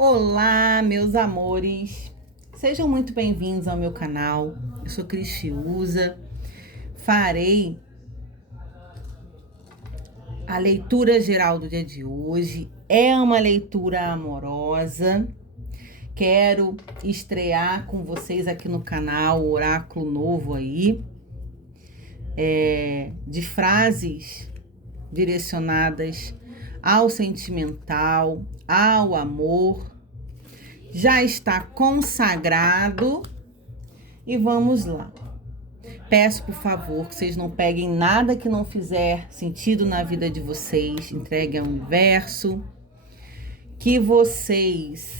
Olá, meus amores, sejam muito bem-vindos ao meu canal. Eu sou Cris Fiuza. Farei a leitura geral do dia de hoje. É uma leitura amorosa. Quero estrear com vocês aqui no canal o oráculo novo aí, de frases direcionadas ao sentimental, ao amor. Já está consagrado e vamos lá. Peço, por favor, que vocês não peguem nada que não fizer sentido na vida de vocês, entreguem ao universo, que vocês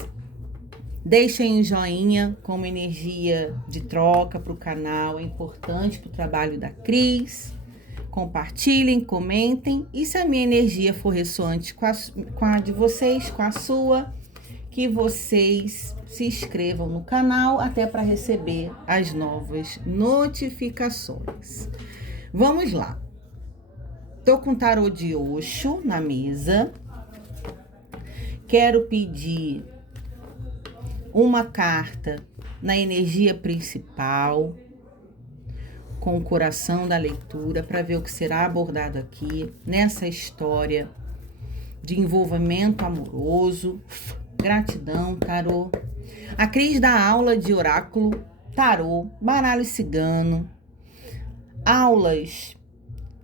deixem um joinha como energia de troca para o canal, é importante para o trabalho da Cris. Compartilhem, comentem, e se a minha energia for ressoante com a de vocês, com a sua, que vocês se inscrevam no canal até para receber as novas notificações. Vamos lá. Tô com tarô de Osho na mesa. Quero pedir uma carta na energia principal, com o coração da leitura, para ver o que será abordado aqui nessa história de envolvimento amoroso. Gratidão, tarô. A Cris dá aula de oráculo, tarô, baralho cigano, aulas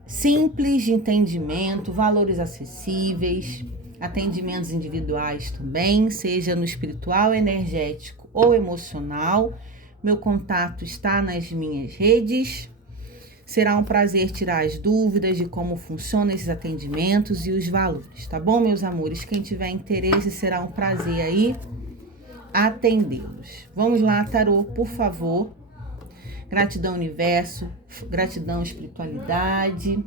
simples de entendimento, valores acessíveis, atendimentos individuais também, seja no espiritual, energético ou emocional. Meu contato está nas minhas redes. Será um prazer tirar as dúvidas de como funcionam esses atendimentos e os valores, tá bom, meus amores? Quem tiver interesse, será um prazer aí atendê-los. Vamos lá, tarô, por favor. Gratidão, universo, gratidão, espiritualidade,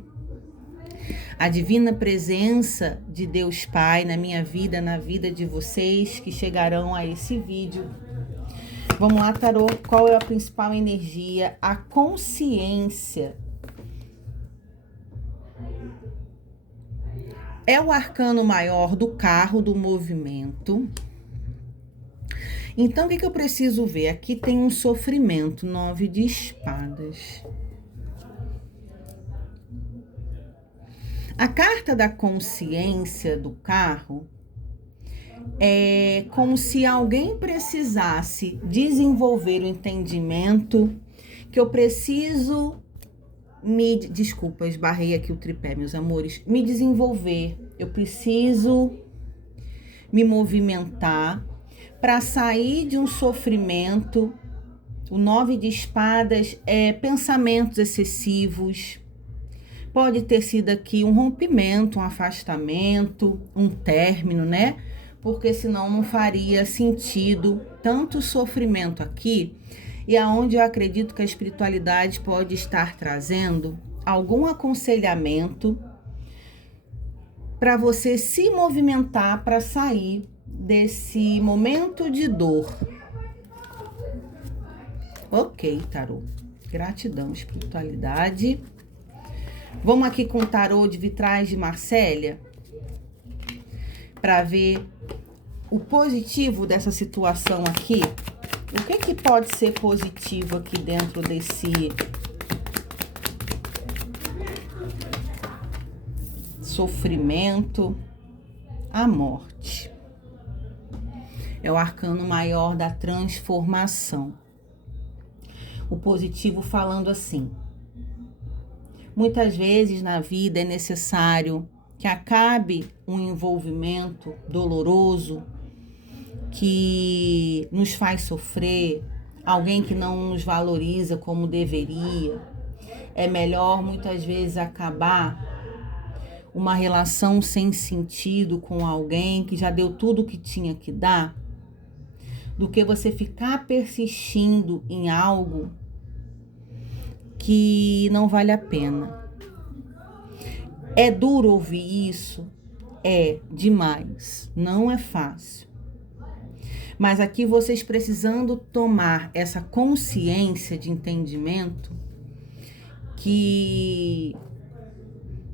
a divina presença de Deus Pai na minha vida, na vida de vocês que chegarão a esse vídeo. Vamos lá, tarô, qual é a principal energia? A consciência. É o arcano maior do carro do movimento. Então, o que eu preciso ver? Aqui tem um sofrimento, 9 de espadas. A carta da consciência do carro é como se alguém precisasse desenvolver o entendimento que eu preciso desculpa, esbarrei aqui o tripé, meus amores. Me desenvolver, eu preciso me movimentar para sair de um sofrimento. O 9 de espadas é pensamentos excessivos. Pode ter sido aqui um rompimento, um afastamento, um término, né? Porque senão não faria sentido tanto sofrimento aqui, e aonde eu acredito que a espiritualidade pode estar trazendo algum aconselhamento para você se movimentar para sair desse momento de dor. Ok, tarô. Gratidão, espiritualidade. Vamos aqui com o tarô de vitrais de Marsella para ver o positivo dessa situação aqui. O que pode ser positivo aqui dentro desse sofrimento? A morte. É o arcano maior da transformação. O positivo falando assim: muitas vezes na vida é necessário que acabe um envolvimento doloroso que nos faz sofrer, alguém que não nos valoriza como deveria. É melhor muitas vezes acabar uma relação sem sentido com alguém que já deu tudo o que tinha que dar, do que você ficar persistindo em algo que não vale a pena. É duro ouvir isso? É demais, não é fácil. Mas aqui vocês precisando tomar essa consciência de entendimento que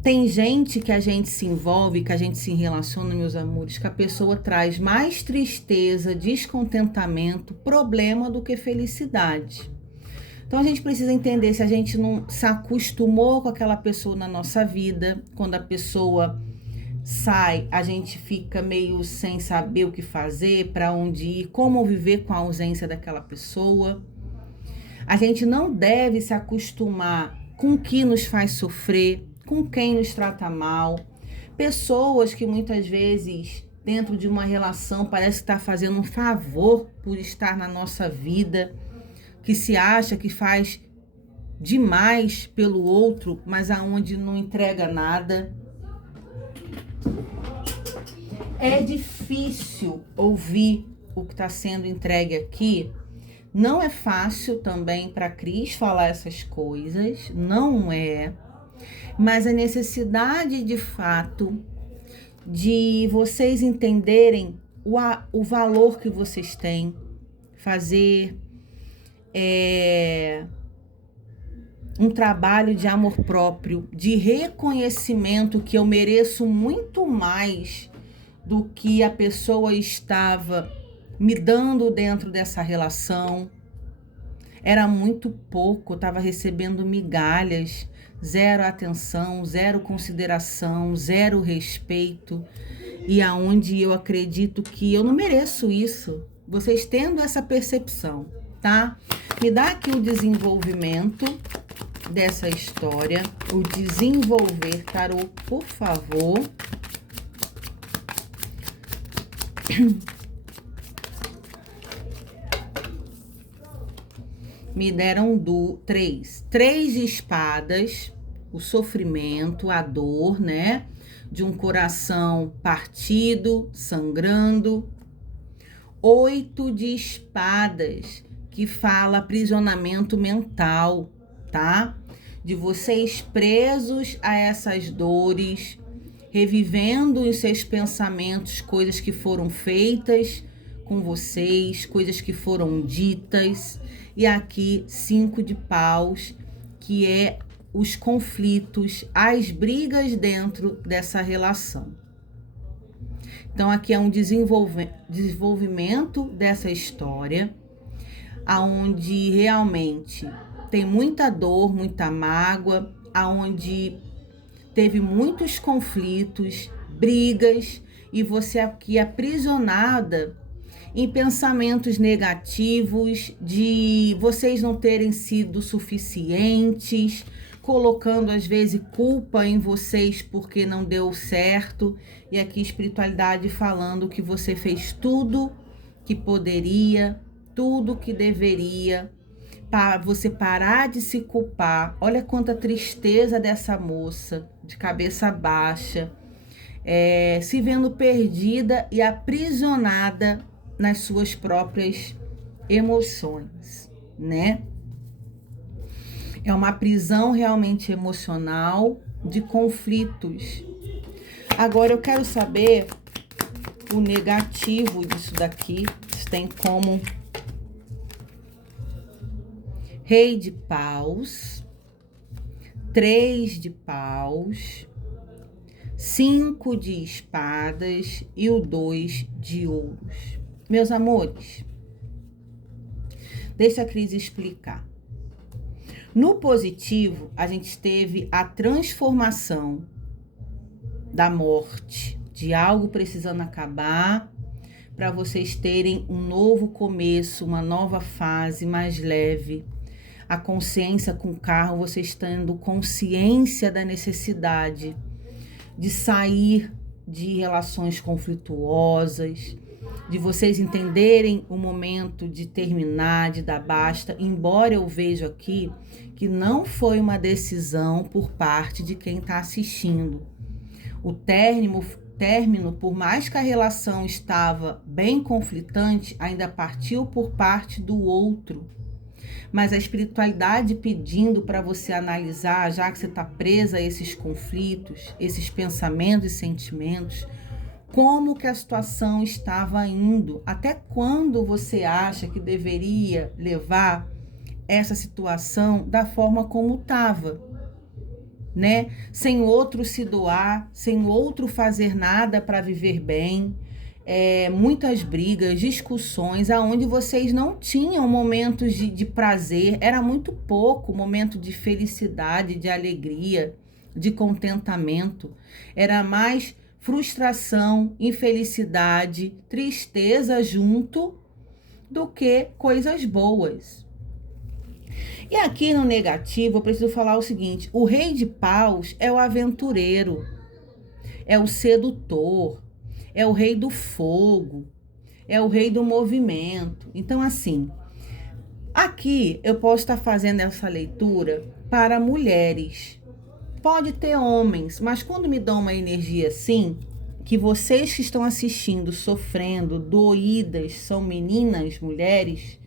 Tem gente que a gente se envolve, que a gente se relaciona, meus amores, que a pessoa traz mais tristeza, descontentamento, problema do que felicidade. Então a gente precisa entender se a gente não se acostumou com aquela pessoa na nossa vida. Quando a pessoa sai, a gente fica meio sem saber o que fazer, para onde ir, como viver com a ausência daquela pessoa. A gente não deve se acostumar com o que nos faz sofrer, com quem nos trata mal. Pessoas que muitas vezes, dentro de uma relação, parece que está fazendo um favor por estar na nossa vida, que se acha que faz demais pelo outro, mas aonde não entrega nada. É difícil ouvir o que está sendo entregue aqui. Não é fácil também para Cris falar essas coisas, não é. Mas a necessidade de fato de vocês entenderem o valor que vocês têm, fazer um trabalho de amor próprio, de reconhecimento que eu mereço muito mais do que a pessoa estava me dando dentro dessa relação. Era muito pouco, eu estava recebendo migalhas, zero atenção, zero consideração, zero respeito. E aonde eu acredito que eu não mereço isso. Vocês tendo essa percepção, tá? Me dá aqui o desenvolvimento dessa história, o desenvolver tarô, por favor. Me deram três de espadas, o sofrimento, a dor, né? De um coração partido, sangrando. 8 de espadas, que fala aprisionamento mental, tá? De vocês presos a essas dores, revivendo em seus pensamentos coisas que foram feitas com vocês, coisas que foram ditas. E aqui 5 de paus, que é os conflitos, as brigas dentro dessa relação. Então aqui é um desenvolvimento dessa história, aonde realmente tem muita dor, muita mágoa, aonde teve muitos conflitos, brigas, e você aqui aprisionada em pensamentos negativos, de vocês não terem sido suficientes, colocando às vezes culpa em vocês porque não deu certo. E aqui espiritualidade falando que você fez tudo que poderia, tudo que deveria, para você parar de se culpar. Olha quanta tristeza dessa moça, de cabeça baixa, se vendo perdida e aprisionada nas suas próprias emoções, né? É uma prisão realmente emocional, de conflitos. Agora eu quero saber o negativo disso daqui. Isso tem como Rei de paus, 3 de paus, 5 de espadas e o 2 de ouros. Meus amores, deixa a Cris explicar. No positivo, a gente teve a transformação da morte, de algo precisando acabar, para vocês terem um novo começo, uma nova fase mais leve. A consciência com o carro, vocês tendo consciência da necessidade de sair de relações conflituosas, de vocês entenderem o momento de terminar, de dar basta, embora eu veja aqui que não foi uma decisão por parte de quem está assistindo. O término, por mais que a relação estava bem conflitante, ainda partiu por parte do outro. Mas a espiritualidade pedindo para você analisar, já que você está presa a esses conflitos, esses pensamentos e sentimentos, como que a situação estava indo, até quando você acha que deveria levar essa situação da forma como estava. né? Sem o outro se doar, sem o outro fazer nada para viver bem. Muitas brigas, discussões, aonde vocês não tinham momentos de prazer, era muito pouco momento de felicidade, de alegria, de contentamento. Era mais frustração, infelicidade, tristeza junto do que coisas boas. E aqui no negativo eu preciso falar o seguinte: o rei de paus é o aventureiro, é o sedutor, é o rei do fogo, é o rei do movimento. Então, assim, aqui eu posso estar fazendo essa leitura para mulheres. Pode ter homens, mas quando me dão uma energia assim, que vocês que estão assistindo, sofrendo, doídas, são meninas, mulheres,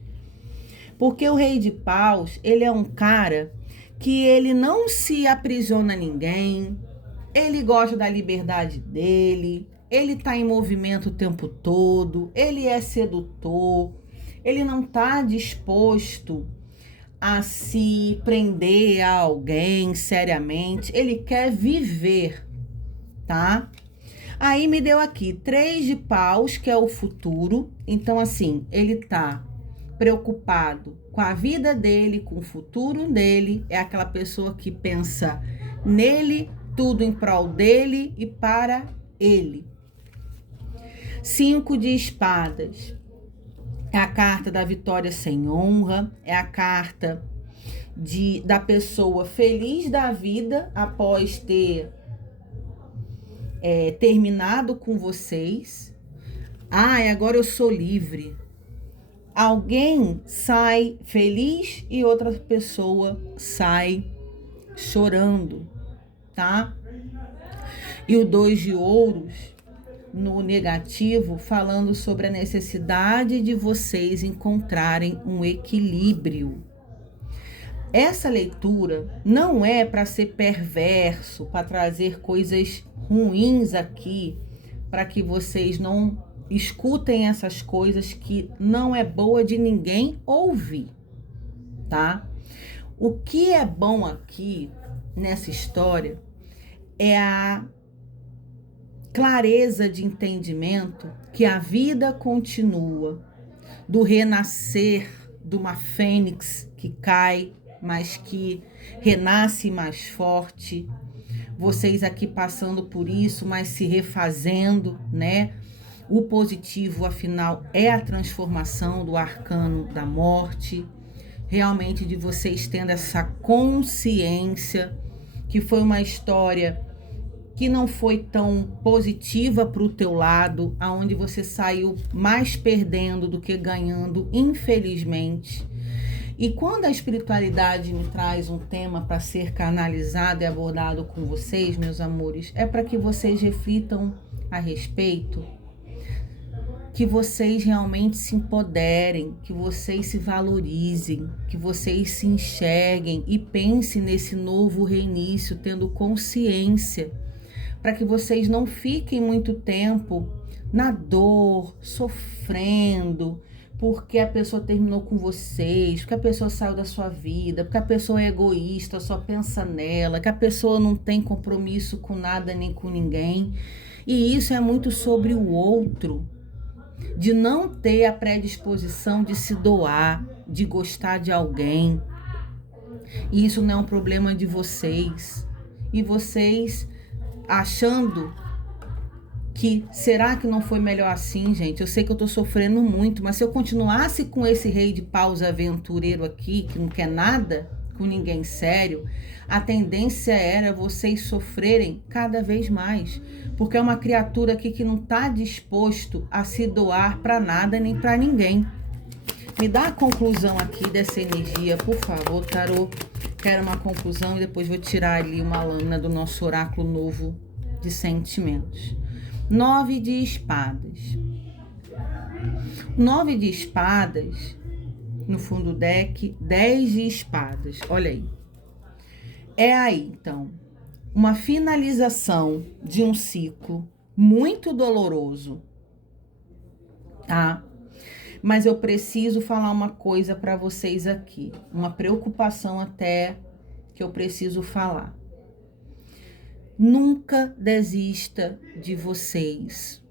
porque o rei de paus, ele é um cara que ele não se aprisiona a ninguém, ele gosta da liberdade dele, ele tá em movimento o tempo todo, ele é sedutor, ele não tá disposto a se prender a alguém seriamente, ele quer viver, tá? Aí me deu aqui 3 de paus, que é o futuro. Então, assim, ele tá preocupado com a vida dele, com o futuro dele. É aquela pessoa que pensa nele, tudo em prol dele e para ele. 5 de espadas. É a carta da vitória sem honra. É a carta da pessoa feliz da vida após ter terminado com vocês. Agora eu sou livre. Alguém sai feliz e outra pessoa sai chorando, tá? E o 2 de ouros no negativo, falando sobre a necessidade de vocês encontrarem um equilíbrio. Essa leitura não é para ser perverso, para trazer coisas ruins aqui, para que vocês não escutem essas coisas que não é boa de ninguém ouvir, tá? O que é bom aqui nessa história é a clareza de entendimento que a vida continua, do renascer de uma fênix que cai, mas que renasce mais forte. Vocês aqui passando por isso, mas se refazendo, né? O positivo, afinal, é a transformação do arcano da morte. Realmente de vocês tendo essa consciência que foi uma história que não foi tão positiva para o teu lado, aonde você saiu mais perdendo do que ganhando, infelizmente. E quando a espiritualidade me traz um tema para ser canalizado e abordado com vocês, meus amores, é para que vocês reflitam a respeito, que vocês realmente se empoderem, que vocês se valorizem, que vocês se enxerguem e pensem nesse novo reinício, tendo consciência, para que vocês não fiquem muito tempo na dor, sofrendo, porque a pessoa terminou com vocês, porque a pessoa saiu da sua vida, porque a pessoa é egoísta, só pensa nela, que a pessoa não tem compromisso com nada nem com ninguém. E isso é muito sobre o outro, de não ter a predisposição de se doar, de gostar de alguém. E isso não é um problema de vocês. E vocês achando que, será que não foi melhor assim, gente? Eu sei que eu tô sofrendo muito, mas se eu continuasse com esse rei de paus aventureiro aqui, que não quer nada com ninguém sério, a tendência era vocês sofrerem cada vez mais, porque é uma criatura aqui que não tá disposto a se doar para nada nem para ninguém. Me dá a conclusão aqui dessa energia, por favor, tarô. Quero uma conclusão e depois vou tirar ali uma lâmina do nosso oráculo novo de sentimentos. 9 de espadas. 9 de espadas, no fundo do deck, 10 de espadas. Olha aí. É aí, então, uma finalização de um ciclo muito doloroso, tá? Mas eu preciso falar uma coisa para vocês aqui, uma preocupação até que eu preciso falar. Nunca desista de vocês.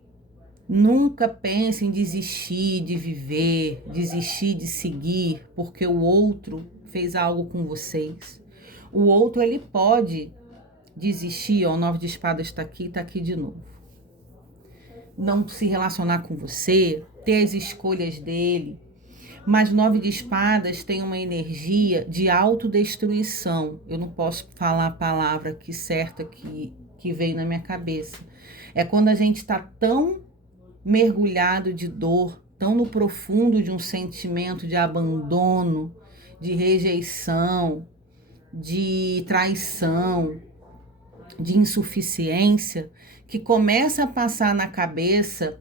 Nunca pense em desistir de viver, desistir de seguir, porque o outro fez algo com vocês. O outro, ele pode desistir, ó, o 9 de espadas tá aqui de novo. Não se relacionar com você, ter as escolhas dele. Mas 9 de espadas tem uma energia de autodestruição. Eu não posso falar a palavra aqui certa que veio na minha cabeça. É quando a gente está tão mergulhado de dor, tão no profundo de um sentimento de abandono, de rejeição, de traição, de insuficiência, que começa a passar na cabeça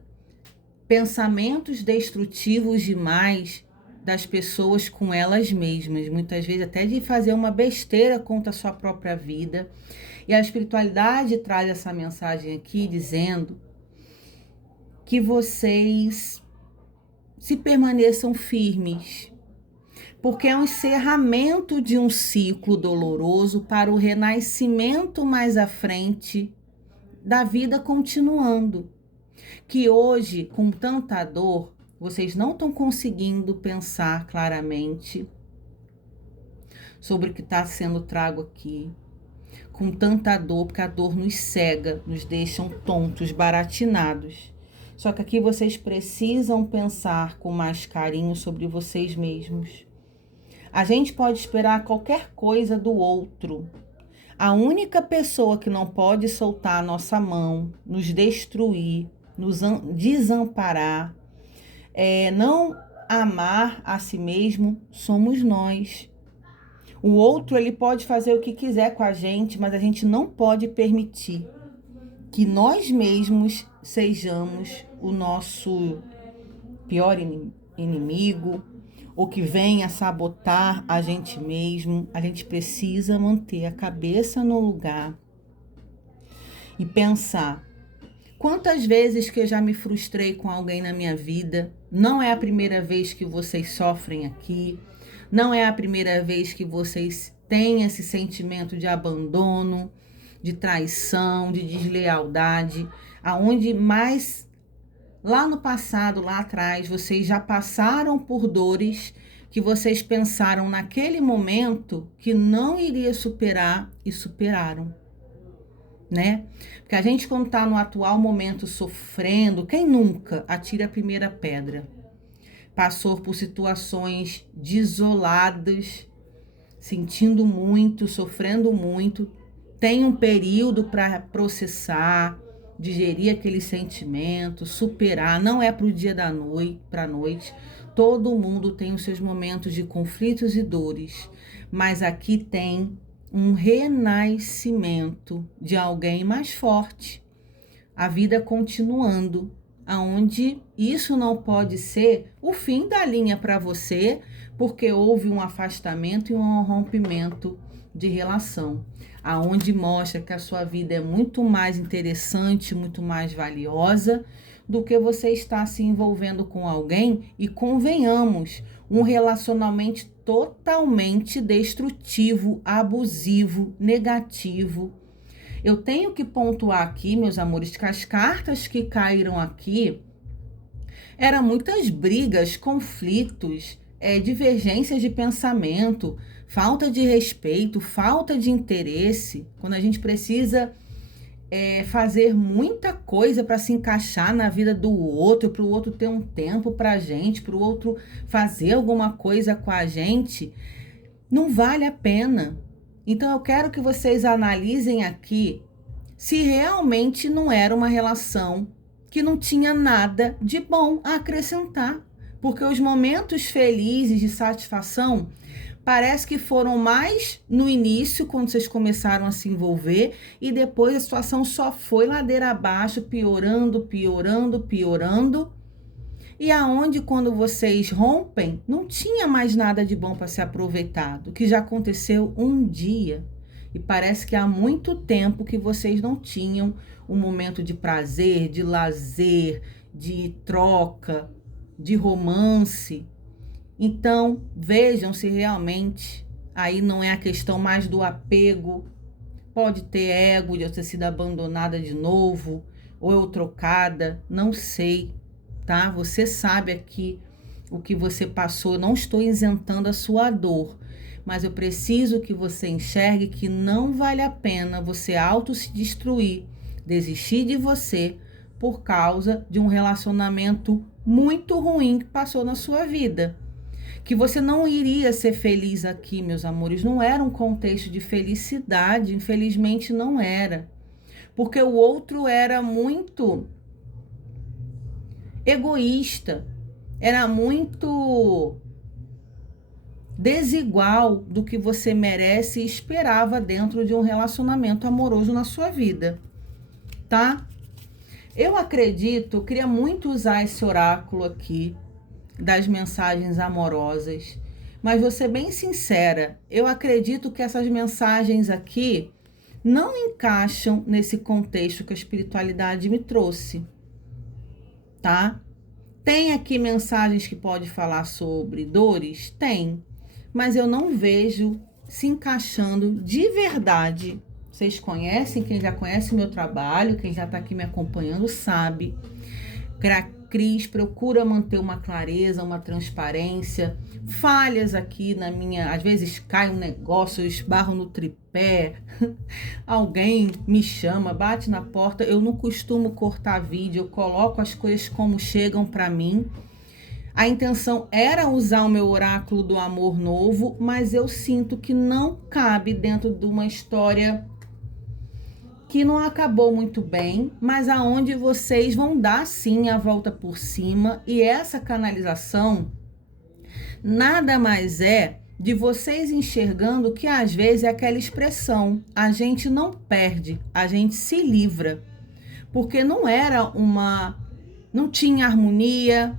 pensamentos destrutivos demais das pessoas com elas mesmas, muitas vezes até de fazer uma besteira contra a sua própria vida. E a espiritualidade traz essa mensagem aqui dizendo que vocês se permaneçam firmes, porque é um encerramento de um ciclo doloroso para o renascimento mais à frente da vida continuando. Que hoje, com tanta dor, vocês não estão conseguindo pensar claramente sobre o que está sendo trago aqui. Com tanta dor, porque a dor nos cega, nos deixam tontos, baratinados. Só que aqui vocês precisam pensar com mais carinho sobre vocês mesmos. A gente pode esperar qualquer coisa do outro. A única pessoa que não pode soltar a nossa mão, nos destruir, nos desamparar, não amar a si mesmo, somos nós. O outro, ele pode fazer o que quiser com a gente, mas a gente não pode permitir que nós mesmos sejamos o nosso pior inimigo, ou que venha sabotar a gente mesmo. A gente precisa manter a cabeça no lugar e pensar: quantas vezes que eu já me frustrei com alguém na minha vida? Não é a primeira vez que vocês sofrem aqui. Não é a primeira vez que vocês têm esse sentimento de abandono, de traição, de deslealdade. Aonde mais lá no passado, lá atrás, vocês já passaram por dores que vocês pensaram naquele momento que não iria superar e superaram. Né? Porque a gente, quando está no atual momento sofrendo, quem nunca atira a primeira pedra? Passou por situações desoladas, sentindo muito, sofrendo muito, tem um período para processar, digerir aquele sentimento, superar. Não é para o dia da noite, para a noite. Todo mundo tem os seus momentos de conflitos e dores, mas aqui tem um renascimento de alguém mais forte, a vida continuando, aonde isso não pode ser o fim da linha para você, porque houve um afastamento e um rompimento de relação, aonde mostra que a sua vida é muito mais interessante, muito mais valiosa do que você estar se envolvendo com alguém e, convenhamos, um relacionamento totalmente destrutivo, abusivo, negativo. Eu tenho que pontuar aqui, meus amores, que as cartas que caíram aqui eram muitas brigas, conflitos, divergências de pensamento, falta de respeito, falta de interesse, quando a gente precisa fazer muita coisa para se encaixar na vida do outro, para o outro ter um tempo para a gente, para o outro fazer alguma coisa com a gente, não vale a pena. Então eu quero que vocês analisem aqui se realmente não era uma relação que não tinha nada de bom a acrescentar, porque os momentos felizes de satisfação parece que foram mais no início, quando vocês começaram a se envolver, e depois a situação só foi ladeira abaixo, piorando, piorando, piorando. E aonde, quando vocês rompem, não tinha mais nada de bom para ser aproveitado, que já aconteceu um dia. E parece que há muito tempo que vocês não tinham um momento de prazer, de lazer, de troca, de romance. Então, vejam se realmente aí não é a questão mais do apego, Pode ter ego de eu ter sido abandonada de novo, ou eu trocada, não sei, tá? Você sabe aqui o que você passou, eu não estou isentando a sua dor, mas eu preciso que você enxergue que não vale a pena você se destruir, desistir de você por causa de um relacionamento muito ruim que passou na sua vida. Que você não iria ser feliz aqui, meus amores, não era um contexto de felicidade, infelizmente não era. Porque o outro era muito egoísta, era muito desigual do que você merece e esperava dentro de um relacionamento amoroso na sua vida, tá? Eu acredito, eu queria muito usar esse oráculo aqui das mensagens amorosas, mas vou ser bem sincera, eu acredito que essas mensagens aqui não encaixam nesse contexto que a espiritualidade me trouxe, tá? Tem aqui mensagens que pode falar sobre dores? Tem, mas eu não vejo se encaixando de verdade. Vocês conhecem, quem já conhece o meu trabalho, quem já está aqui me acompanhando sabe. Cris, procura manter uma clareza, uma transparência. Falhas aqui na minha... Às vezes cai um negócio, eu esbarro no tripé. Alguém me chama, bate na porta. Eu não costumo cortar vídeo, eu coloco as coisas como chegam para mim. A intenção era usar o meu oráculo do amor novo, mas eu sinto que não cabe dentro de uma história que não acabou muito bem, mas aonde vocês vão dar sim a volta por cima, e essa canalização nada mais é de vocês enxergando que às vezes é aquela expressão, a gente não perde, a gente se livra, porque não tinha harmonia,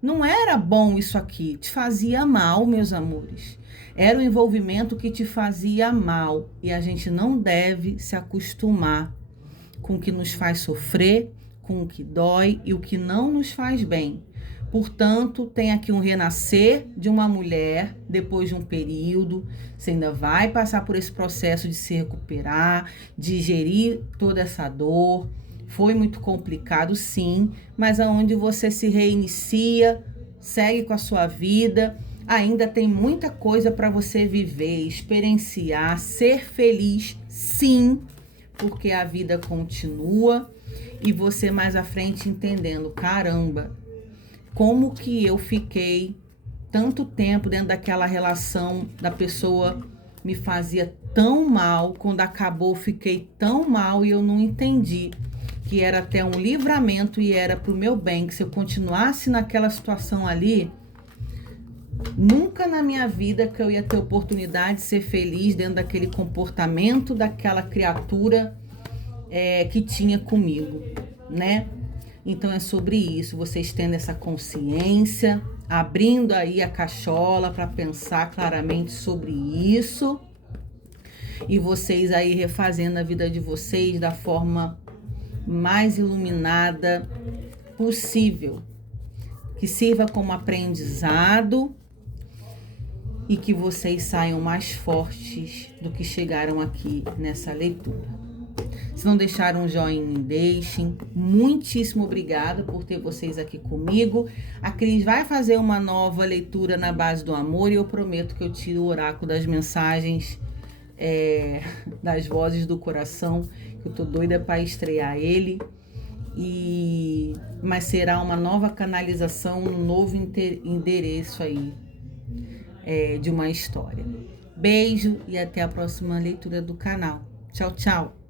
não era bom isso aqui, te fazia mal, meus amores. Era um envolvimento que te fazia mal. E a gente não deve se acostumar com o que nos faz sofrer, com o que dói e o que não nos faz bem. Portanto, tem aqui um renascer de uma mulher depois de um período. Você ainda vai passar por esse processo de se recuperar, digerir toda essa dor. Foi muito complicado, sim, mas aonde você se reinicia, segue com a sua vida, ainda tem muita coisa para você viver, experienciar, ser feliz, sim, porque a vida continua e você mais à frente entendendo, caramba, como que eu fiquei tanto tempo dentro daquela relação, da pessoa me fazia tão mal, quando acabou fiquei tão mal e eu não entendi que era até um livramento e era pro meu bem, que se eu continuasse naquela situação ali, nunca na minha vida que eu ia ter oportunidade de ser feliz dentro daquele comportamento daquela criatura que tinha comigo, né? Então é sobre isso, vocês tendo essa consciência, abrindo aí a cachola para pensar claramente sobre isso e vocês aí refazendo a vida de vocês da forma mais iluminada possível, que sirva como aprendizado e que vocês saiam mais fortes do que chegaram aqui nessa leitura. Se não deixaram um joinha, deixem. Muitíssimo obrigada por ter vocês aqui comigo. A Cris vai fazer uma nova leitura na base do amor e eu prometo que eu tiro o oráculo das mensagens, das vozes do coração. Eu tô doida para estrear ele. Mas será uma nova canalização, um novo endereço aí de uma história. Beijo e até a próxima leitura do canal. Tchau, tchau.